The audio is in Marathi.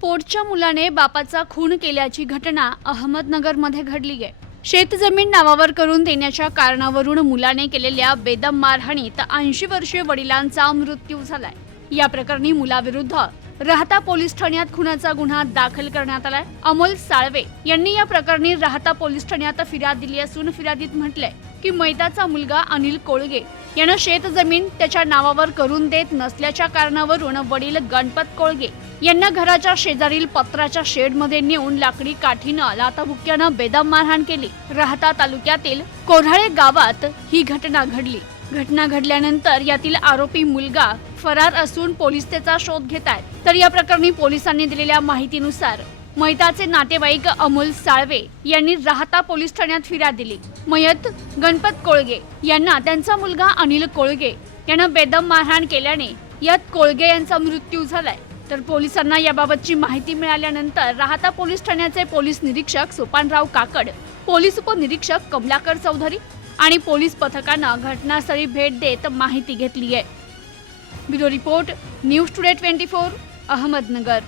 पोटच्या मुलाने बापाचा खून केल्याची घटना अहमदनगरमध्ये घडली आहे. शेतजमीन नावावर करून देण्याच्या कारणावरून मुलाने केलेल्या बेदम मारहाणीत ऐंशी वर्षीय वडिलांचा मृत्यू झालाय. या प्रकरणी मुलाविरुद्ध राहता पोलीस ठाण्यात खुनाचा गुन्हा दाखल करण्यात आलाय. अमोल साळवे यांनी या प्रकरणी राहता पोलीस ठाण्यात फिर्याद दिली असून फिर्यादीत म्हटलंय की मैताचा मुलगा अनिल कोळगे यानं शेतजमीन त्याच्या नावावर करून देत नसल्याच्या कारणावरून वडील गणपत कोळगे यांना घराच्या शेजारील पत्राच्या शेडमध्ये नेऊन लाकडी काठीनं लाताबुक्यानं बेदम मारहाण केली. राहता तालुक्यातील कोऱ्हाळे गावात ही घटना घडली. घटना घडल्यानंतर यातील आरोपी मुलगा फरार असून पोलीस त्याचा शोध घेत आहेत तर या प्रकरणी पोलिसांनी दिलेल्या माहितीनुसार मैताचे नातेवाईक अमोल साळवे यांनी राहता पोलीस ठाण्यात फिर्याद दिली. मयत गणपत कोळगे यांना त्यांचा मुलगा अनिल कोळगे यानं बेदम मारहाण केल्याने यात कोळगे यांचा मृत्यू झालाय. तर पोलिसांना याबाबतची माहिती मिळाल्यानंतर राहता पोलीस ठाण्याचे पोलीस निरीक्षक सोपानराव काकड पोलीस उपनिरीक्षक कमलाकर चौधरी आणि पोलीस पथकानं घटनास्थळी भेट देत माहिती घेतली आहे bureau report news today twenty four Ahmednagar.